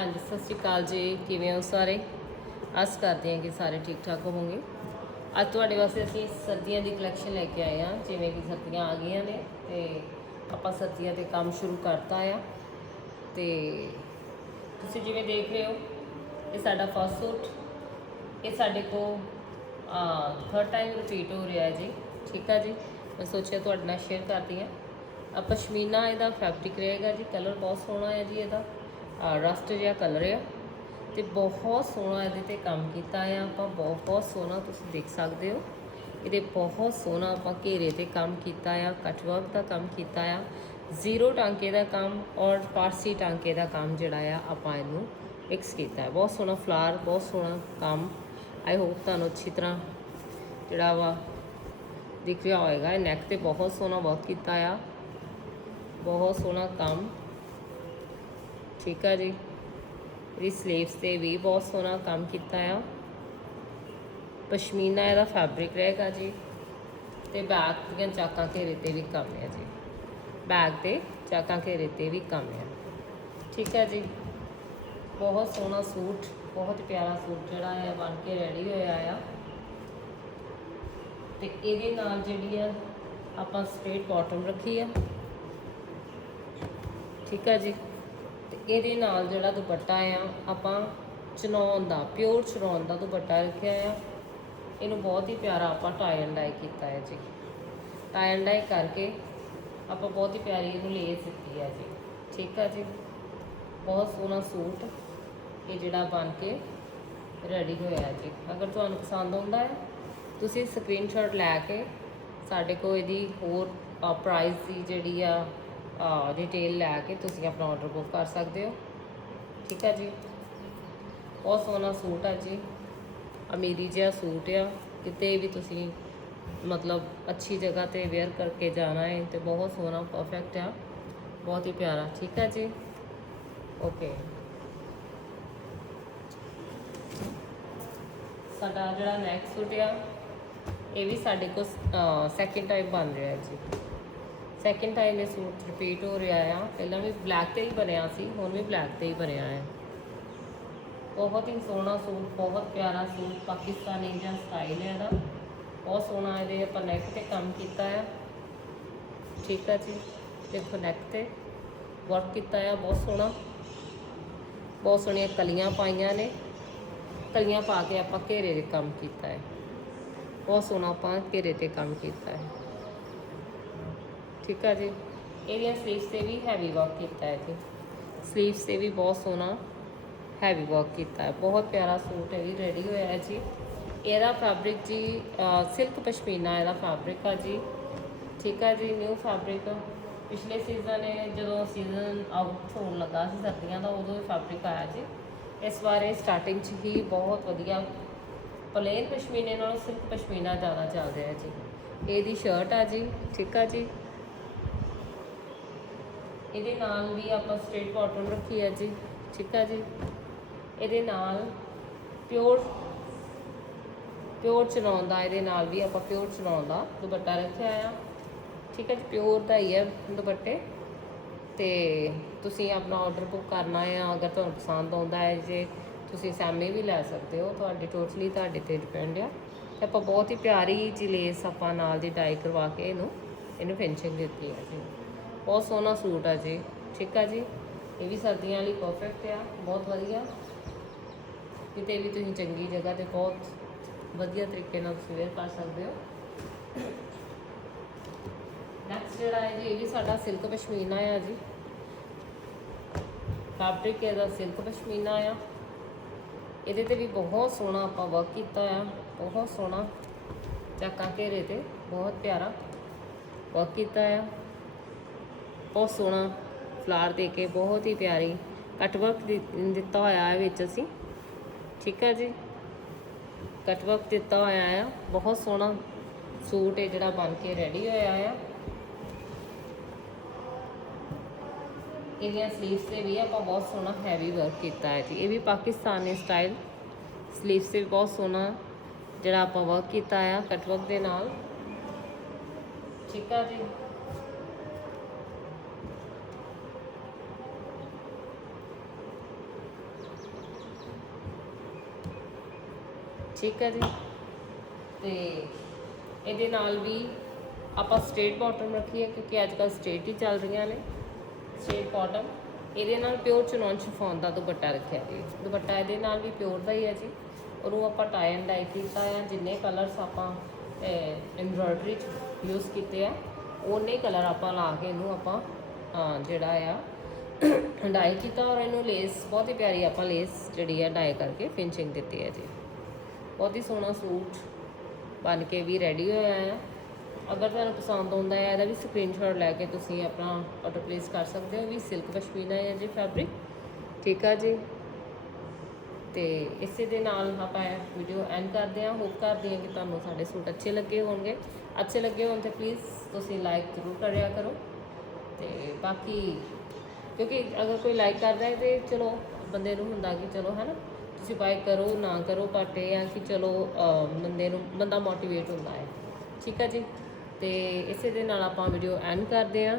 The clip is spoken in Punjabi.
ਹਾਂਜੀ, ਸਤਿ ਸ਼੍ਰੀ ਅਕਾਲ ਜੀ। ਕਿਵੇਂ ਹੋ ਸਾਰੇ? ਆਸ ਕਰਦੇ ਹਾਂ ਕਿ ਸਾਰੇ ਠੀਕ ਠਾਕ ਹੋਵੋਗੇ। ਅੱਜ ਤੁਹਾਡੇ ਵਾਸਤੇ ਅਸੀਂ ਸਰਦੀਆਂ ਦੀ ਕਲੈਕਸ਼ਨ ਲੈ ਕੇ ਆਏ ਹਾਂ, ਜਿਵੇਂ ਕਿ ਸਰਦੀਆਂ ਆ ਗਈਆਂ ਨੇ ਤੇ ਆਪਾਂ ਸਰਦੀਆਂ ਤੇ ਕੰਮ ਸ਼ੁਰੂ ਕਰਤਾ ਆ। ਤੇ ਤੁਸੀਂ ਜਿਵੇਂ ਦੇਖ ਰਹੇ ਹੋ, ਇਹ ਸਾਡਾ ਫਸਟ ਸੂਟ ਇਹ ਸਾਡੇ ਕੋ ਥਰਡ ਟਾਈਮ ਰਿਪੀਟ ਹੋ ਰਿਹਾ ਜੀ। ਠੀਕ ਆ ਜੀ? ਮੈਂ ਸੋਚਿਆ ਤੁਹਾਡੇ ਨਾਲ ਸ਼ੇਅਰ ਕਰਦੀ ਹਾਂ। ਆ ਪਸ਼ਮੀਨਾ ਇਹਦਾ ਫੈਬਰਿਕ ਰਹੇਗਾ ਜੀ ਕਲਰ ਬਹੁਤ ਸੋਹਣਾ ਹੈ ਜੀ ਇਹਦਾ। ਰਸਟ ਜਿਹਾ ਕਲਰ ਆ ਤੇ ਬਹੁਤ ਸੋਹਣਾ ਇਹਦੇ ਤੇ ਕੰਮ ਕੀਤਾ ਆ। ਆਪਾਂ ਬਹੁਤ ਸੋਹਣਾ ਤੁਸੀਂ ਦੇਖ ਸਕਦੇ ਹੋ। ਇਹਦੇ ਬਹੁਤ ਸੋਹਣਾ ਆਪਾਂ ਘੇਰੇ ਤੇ ਕੰਮ ਕੀਤਾ ਆ ਕਟਵਰਕ ਦਾ ਕੰਮ ਕੀਤਾ ਆ। ਜ਼ੀਰੋ ਟਾਂਕੇ ਦਾ ਕੰਮ ਔਰ ਪਾਰਸੀ ਟਾਂਕੇ ਦਾ ਕੰਮ ਜਿਹੜਾ ਆ, ਆਪਾਂ ਇਹਨੂੰ ਮਿਕਸ ਕੀਤਾ ਹੈ। ਬਹੁਤ ਸੋਹਣਾ ਫਲਾਰ ਬਹੁਤ ਸੋਹਣਾ ਕੰਮ। ਆਈ ਹੋਪ ਤੁਹਾਨੂੰ ਅੱਛੀ ਤਰ੍ਹਾਂ ਜਿਹੜਾ ਵਾ ਦਿਖ ਰਿਹਾ ਹੋਏਗਾ। ਨੈਕ ਤੇ ਬਹੁਤ ਸੋਹਣਾ ਵਰਕ ਕੀਤਾ ਆ। ਬਹੁਤ ਸੋਹਣਾ ਕੰਮ। ਠੀਕ ਆ ਜੀ। ਇਹਦੀ ਸਲੀਵਸ ਤੇ ਵੀ ਬਹੁਤ ਸੋਹਣਾ ਕੰਮ ਕੀਤਾ ਆ। ਪਸ਼ਮੀਨਾ ਇਹਦਾ ਫੈਬਰਿਕ ਰਹੇਗਾ ਜੀ। ਤੇ ਬੈਕ ਦੀਆਂ ਚਾਕਾਂ ਘੇਰੇ ਤੇ ਵੀ ਕੰਮ ਹੈ ਜੀ। ਬੈਕ ਤੇ ਚਾਕਾਂ ਘੇਰੇ ਤੇ ਵੀ ਕੰਮ ਹੈ ਠੀਕ ਹੈ ਜੀ। ਬਹੁਤ ਸੋਹਣਾ ਸੂਟ, ਬਹੁਤ ਪਿਆਰਾ ਸੂਟ ਜਿਹੜਾ ਹੈ ਬਣ ਕੇ ਰੈਡੀ ਹੋਇਆ ਆ। ਤੇ ਇਹਦੇ ਨਾਲ ਜਿਹੜੀ ਆ, ਆਪਾਂ ਸਟ੍ਰੇਟ ਬਾਟਮ ਰੱਖੀ ਆ। ਠੀਕ ਆ ਜੀ। ਇਹਦੇ ਨਾਲ ਜਿਹੜਾ ਦੁਪੱਟਾ ਆ, ਆਪਾਂ ਚਨੌਨ ਦਾ ਪਿਓਰ ਚਨੌਨ ਦਾ ਦੁਪੱਟਾ ਰੱਖਿਆ ਆ। ਇਹਨੂੰ ਬਹੁਤ ਹੀ ਪਿਆਰਾ ਆਪਾਂ ਟਾਈ ਐਂਡ ਡਾਈ ਕੀਤਾ ਹੈ ਜੀ। ਟਾਈ ਐਂਡ ਡਾਈ ਕਰਕੇ ਆਪਾਂ ਬਹੁਤ ਹੀ ਪਿਆਰੀ ਇਹਨੂੰ ਲੇਸ ਦਿੱਤੀ ਹੈ ਜੀ। ਠੀਕ ਆ ਜੀ? ਬਹੁਤ ਸੋਹਣਾ ਸੂਟ ਇਹ ਜਿਹੜਾ ਬਣ ਕੇ ਰੈਡੀ ਹੋਇਆ ਜੀ। ਅਗਰ ਤੁਹਾਨੂੰ ਪਸੰਦ ਆਉਂਦਾ ਹੈ, ਤੁਸੀਂ ਸਕਰੀਨਸ਼ਾਟ ਲੈ ਕੇ ਸਾਡੇ ਕੋਲ ਇਹਦੀ ਹੋਰ ਪ੍ਰਾਈਸ ਦੀ ਜਿਹੜੀ ਆ ਡਿਟੇਲ ਲੈ ਕੇ ਤੁਸੀਂ ਆਪਣਾ ਆਰਡਰ ਬੁੱਕ ਕਰ ਸਕਦੇ ਹੋ। ਠੀਕ ਹੈ ਜੀ? ਬਹੁਤ ਸੋਹਣਾ ਸੂਟ ਆ ਜੀ। ਅਮੀਰੀ ਜਿਹਾ ਸੂਟ ਆ। ਕਿਤੇ ਵੀ ਤੁਸੀਂ ਮਤਲਬ ਅੱਛੀ ਜਗ੍ਹਾ ਤੇ ਵੇਅਰ ਕਰਕੇ ਜਾਣਾ ਹੈ ਤੇ ਬਹੁਤ ਸੋਹਣਾ ਪਰਫੈਕਟ ਆ। ਬਹੁਤ ਹੀ ਪਿਆਰਾ। ਠੀਕ ਹੈ ਜੀ? ਓਕੇ ਸਾਡਾ ਜਿਹੜਾ ਨੈਕਸਟ ਸੂਟ ਆ, ਇਹ ਵੀ ਸਾਡੇ ਕੋਲ ਸੈਕਿੰਡ ਟਾਈਮ ਬਣ ਰਿਹਾ ਜੀ। ਸੈਕਿੰਡ ਟਾਈਮ ਇਹ ਸੂਟ ਰਿਪੀਟ ਹੋ ਰਿਹਾ ਆ। ਪਹਿਲਾਂ ਵੀ ਬਲੈਕ ਤੇ ਹੀ ਬਣਿਆ ਸੀ, ਹੁਣ ਵੀ ਬਲੈਕ ਤੇ ਹੀ ਬਣਿਆ ਹੈ। ਬਹੁਤ ਹੀ ਸੋਹਣਾ ਸੂਟ ਬਹੁਤ ਪਿਆਰਾ ਸੂਟ ਪਾਕਿਸਤਾਨੀ ਜਿਹਾ ਸਟਾਈਲ ਹੈ ਇਹਦਾ। ਬਹੁਤ ਸੋਹਣਾ ਇਹਦੇ ਆਪਾਂ ਨੈਕ ਤੇ ਕੰਮ ਕੀਤਾ ਆ। ਠੀਕ ਆ ਜੀ। ਦੇਖੋ ਨੈਕ ਤੇ ਵਰਕ ਕੀਤਾ ਆ, ਬਹੁਤ ਸੋਹਣਾ। ਬਹੁਤ ਸੋਹਣੀਆਂ ਕਲੀਆਂ ਪਾਈਆਂ ਨੇ। ਕਲੀਆਂ ਪਾ ਕੇ ਆਪਾਂ ਘੇਰੇ ਦੇ ਕੰਮ ਕੀਤਾ ਹੈ। ਬਹੁਤ ਸੋਹਣਾ ਆਪਾਂ ਘੇਰੇ ਤੇ ਕੰਮ ਕੀਤਾ ਹੈ। ਠੀਕ ਆ ਜੀ। ਇਹਦੀਆਂ ਸਲੀਵਸ ਤੇ ਵੀ ਹੈਵੀ ਵਰਕ ਕੀਤਾ ਹੈ ਜੀ। ਸਲੀਵਸ ਤੇ ਵੀ ਬਹੁਤ ਸੋਹਣਾ ਹੈਵੀ ਵਰਕ ਕੀਤਾ ਹੈ। ਬਹੁਤ ਪਿਆਰਾ ਸੂਟ ਹੈ ਜੀ ਰੈਡੀ ਹੋਇਆ ਹੈ ਜੀ। ਇਹਦਾ ਫੈਬਰਿਕ ਜੀ ਸਿਲਕ ਪਸ਼ਮੀਨਾ ਇਹਦਾ ਫੈਬਰਿਕ ਆ ਜੀ। ਠੀਕ ਆ ਜੀ ਨਿਊ ਫੈਬਰਿਕ ਪਿਛਲੇ ਸੀਜ਼ਨ ਜਦੋਂ ਸੀਜ਼ਨ ਆਊਟ ਹੋਣ ਲੱਗਾ ਸੀ ਸਰਦੀਆਂ ਦਾ, ਉਦੋਂ ਇਹ ਫੈਬਰਿਕ ਆਇਆ ਜੀ। ਇਸ ਬਾਰੇ ਸਟਾਰਟਿੰਗ 'ਚ ਹੀ ਬਹੁਤ ਵਧੀਆ ਪਲੇਨ ਪਸ਼ਮੀਨੇ ਨਾਲੋਂ ਸਿਲਕ ਪਸ਼ਮੀਨਾ ਜ਼ਿਆਦਾ ਚੱਲ ਰਿਹਾ ਜੀ। ਇਹਦੀ ਸ਼ਰਟ ਆ ਜੀ, ਠੀਕ ਆ ਜੀ। ਇਹਦੇ ਨਾਲ ਵੀ ਆਪਾਂ ਸਟ੍ਰੇਟ ਬਾਟਮ ਰੱਖੀ ਹੈ ਜੀ, ਠੀਕ ਹੈ ਜੀ? ਇਹਦੇ ਨਾਲ ਪਿਓਰ ਪਿਓਰ ਚਨਾਉਣ ਦਾ ਇਹਦੇ ਨਾਲ ਵੀ ਆਪਾਂ ਪਿਓਰ ਚਨਾਉਣ ਦਾ ਦੁਪੱਟਾ ਰੱਖਿਆ ਆ ਠੀਕ ਹੈ ਜੀ, ਪਿਓਰ ਦਾ ਹੀ ਹੈ ਦੁਪੱਟੇ। ਤੇ ਤੁਸੀਂ ਆਪਣਾ ਆਰਡਰ ਬੁੱਕ ਕਰਨਾ ਆ, ਅਗਰ ਤੁਹਾਨੂੰ ਪਸੰਦ ਆਉਂਦਾ ਹੈ ਜੇ, ਤੁਸੀਂ ਸੈਮੀ ਵੀ ਲੈ ਸਕਦੇ ਹੋ। ਤੁਹਾਡੇ ਟੋਟਲੀ ਤੁਹਾਡੇ ਤੇ ਡਿਪੈਂਡ ਆ। ਤੇ ਆਪਾਂ ਬਹੁਤ ਹੀ ਪਿਆਰੀ ਜਿਹੀ ਲੇਸ ਆਪਾਂ ਨਾਲ ਦੀ ਡਾਈ ਕਰਵਾ ਕੇ ਇਹਨੂੰ ਇਹਨੂੰ ਫਿਨਿਸ਼ਿੰਗ ਦਿੱਤੀ ਹੈ ਜੀ। ਬਹੁਤ ਸੋਹਣਾ ਸੂਟ ਆ ਜੀ। ਠੀਕ ਆ ਜੀ? ਇਹ ਵੀ ਸਰਦੀਆਂ ਲਈ ਪਰਫੈਕਟ ਆ, ਬਹੁਤ ਵਧੀਆ। ਕਿਤੇ ਵੀ ਤੁਸੀਂ ਚੰਗੀ ਜਗ੍ਹਾ ਤੇ ਬਹੁਤ ਵਧੀਆ ਤਰੀਕੇ ਨਾਲ ਤੁਸੀਂ ਵੇਅਰ ਕਰ ਸਕਦੇ ਹੋ। ਨੈਕਸਟ ਜਿਹੜਾ ਹੈ ਜੀ, ਇਹ ਵੀ ਸਾਡਾ ਸਿਲਕ ਪਸ਼ਮੀਨਾ ਆ ਜੀ। ਫੈਬਰਿਕ ਇਹਦਾ ਸਿਲਕ ਪਸ਼ਮੀਨਾ ਆ। ਇਹਦੇ ਤੇ ਵੀ ਬਹੁਤ ਸੋਹਣਾ ਆਪਾਂ ਵਰਕ ਕੀਤਾ ਆ, ਬਹੁਤ ਸੋਹਣਾ। ਚਾਕਾਂ ਘੇਰੇ ਤੇ ਬਹੁਤ ਪਿਆਰਾ ਵਰਕ ਕੀਤਾ ਆ। ਬਹੁਤ ਸੋਹਣਾ ਫਲਾਰ ਦੇ ਕੇ, ਬਹੁਤ ਹੀ ਪਿਆਰੀ ਕਟਵਰਕ ਦਿੱਤਾ ਹੋਇਆ ਹੈ ਵਿੱਚ ਅਸੀਂ। ਠੀਕ ਹੈ ਜੀ? ਕਟਵਰਕ ਦਿੱਤਾ ਹੋਇਆ ਆ। ਬਹੁਤ ਸੋਹਣਾ ਸੂਟ ਹੈ ਜਿਹੜਾ ਬਣ ਕੇ ਰੈਡੀ ਹੋਇਆ ਆ। ਇਹਦੀਆਂ ਸਲੀਵਸ ਤੇ ਵੀ ਆਪਾਂ ਬਹੁਤ ਸੋਹਣਾ ਹੈਵੀ ਵਰਕ ਕੀਤਾ ਹੈ ਜੀ। ਇਹ ਵੀ ਪਾਕਿਸਤਾਨੀ ਸਟਾਈਲ ਸਲੀਵਸ ਤੇ ਵੀ ਬਹੁਤ ਸੋਹਣਾ ਜਿਹੜਾ ਆਪਾਂ ਵਰਕ ਕੀਤਾ ਆ ਕਟਵਰਕ ਦੇ ਨਾਲ। ਠੀਕ ਆ ਜੀ? ਠੀਕ ਹੈ ਜੀ। ਤੇ ਇਹਦੇ ਨਾਲ ਵੀ ਆਪਾਂ ਸਟ੍ਰੇਟ ਬਾਟਮ ਰੱਖੀ ਹੈ ਕਿਉਂਕਿ ਅੱਜ ਕੱਲ੍ਹ ਸਟ੍ਰੇਟ ਹੀ ਚੱਲ ਰਹੀਆਂ ਨੇ। ਸਟ੍ਰੇਟ ਬਾਟਮ ਇਹਦੇ ਨਾਲ ਪਿਓਰ ਚਨੌਨ ਸ਼ਿਫੋਨ ਦਾ ਦੁਪੱਟਾ ਰੱਖਿਆ ਜੀ। ਦੁਪੱਟਾ ਇਹਦੇ ਨਾਲ ਵੀ ਪਿਓਰ ਦਾ ਹੀ ਹੈ ਜੀ। ਉਹਨੂੰ ਆਪਾਂ ਟਾਈ ਐਂਡ ਡਾਈ ਕੀਤਾ ਆ ਜਿੰਨੇ ਕਲਰਸ ਆਪਾਂ ਐਮਬ੍ਰੋਇਡਰੀ ਚ ਯੂਜ਼ ਕੀਤੇ ਆ, ਉਹਨੇ ਕਲਰ ਆਪਾਂ ਲਾ ਕੇ ਇਹਨੂੰ ਆਪਾਂ ਜਿਹੜਾ ਆ ਡਾਈ ਕੀਤਾ। ਔਰ ਇਹਨੂੰ ਲੇਸ ਬਹੁਤ ਹੀ ਪਿਆਰੀ ਆਪਾਂ ਲੇਸ ਜਿਹੜੀ ਆ ਡਾਈ ਕਰਕੇ ਫਿਨਿਸ਼ਿੰਗ ਦਿੱਤੀ ਹੈ ਜੀ। ਬਹੁਤ ਹੀ ਸੋਹਣਾ ਸੂਟ ਬਣ ਕੇ ਵੀ ਰੈਡੀ ਹੋਇਆ ਹੈ ਅਗਰ ਤੁਹਾਨੂੰ ਪਸੰਦ ਆਉਂਦਾ ਹੈ ਇਹਦਾ ਵੀ ਸਕਰੀਨਸ਼ਾਟ ਲੈ ਕੇ ਤੁਸੀਂ ਆਪਣਾ ਆਰਡਰ ਪਲੇਸ ਕਰ ਸਕਦੇ ਹੋ ਵੀ ਸਿਲਕ ਪਸ਼ਮੀਨਾ ਹੈ ਜੀ ਫੈਬਰਿਕ ਠੀਕ ਆ ਜੀ? ਤੇ ਇਸੇ ਦੇ ਨਾਲ ਆਪਾਂ ਵੀਡੀਓ ਐਂਡ ਕਰਦੇ ਹਾਂ। ਹੋਪ ਕਰਦੇ ਹਾਂ ਕਿ ਤੁਹਾਨੂੰ ਸਾਡੇ ਸੂਟ ਅੱਛੇ ਲੱਗੇ ਹੋਣਗੇ। ਅੱਛੇ ਲੱਗੇ ਹੋਣ ਤੇ ਪਲੀਜ਼ ਤੁਸੀਂ ਲਾਈਕ ਜ਼ਰੂਰ ਕਰਿਆ ਕਰੋ। ਤੇ ਬਾਕੀ ਕਿਉਂਕਿ ਅਗਰ ਕੋਈ ਲਾਈਕ ਕਰਦਾ ਹੈ ਤੇ ਚਲੋ, ਬੰਦੇ ਨੂੰ ਹੁੰਦਾ ਕਿ ਚਲੋ ਹੈ ਨਾ ਤੁਸੀਂ ਬਾਈ ਕਰੋ, ਨਾ ਕਰੋ ਬਟ ਇਹ ਆ ਕਿ ਚਲੋ ਬੰਦੇ ਨੂੰ, ਬੰਦਾ ਮੋਟੀਵੇਟ ਹੁੰਦਾ ਹੈ। ਠੀਕ ਹੈ ਜੀ? ਤੇ ਇਸੇ ਦੇ ਨਾਲ ਆਪਾਂ ਵੀਡੀਓ ਐਂਡ ਕਰਦੇ ਹਾਂ।